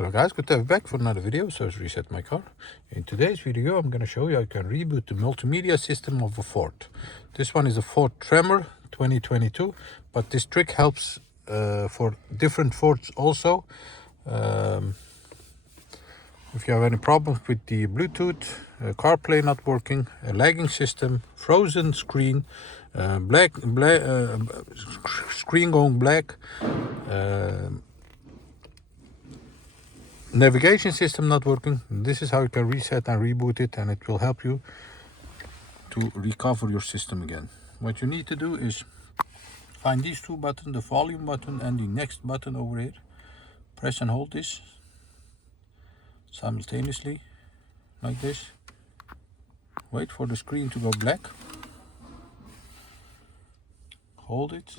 Hello guys, good to have you back for another video. So let's reset my car. In today's video I'm going to show you how you can reboot the multimedia system of a Ford. This one is a Ford Tremor 2022, but this trick helps for different Fords also. If you have any problems with the Bluetooth, CarPlay not working, a lagging system, frozen screen, screen going black, navigation system not working, this is how you can reset and reboot it, and it will help you to recover your system again. What you need to do is find these two buttons, the volume button and the next button over here. Press and hold this simultaneously like this. Wait for the screen to go black. Hold it.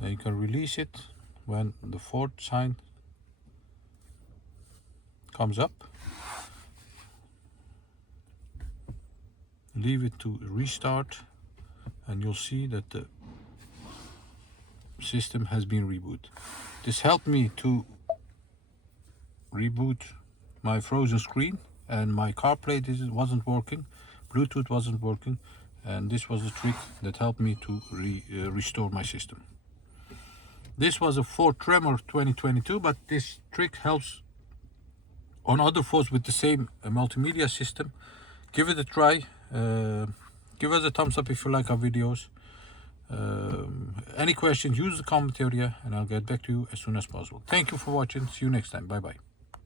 Then you can release it when the Ford sign comes up. Leave it to restart and you'll see that the system has been rebooted. This helped me to reboot my frozen screen, and my CarPlay wasn't working, Bluetooth wasn't working, and this was the trick that helped me to restore my system. This was a Ford Tremor 2022, but this trick helps on other Fords with the same multimedia system. Give it a try. Give us a thumbs up if you like our videos. Any questions, use the comment area and I'll get back to you as soon as possible. Thank you for watching. See you next time. Bye bye.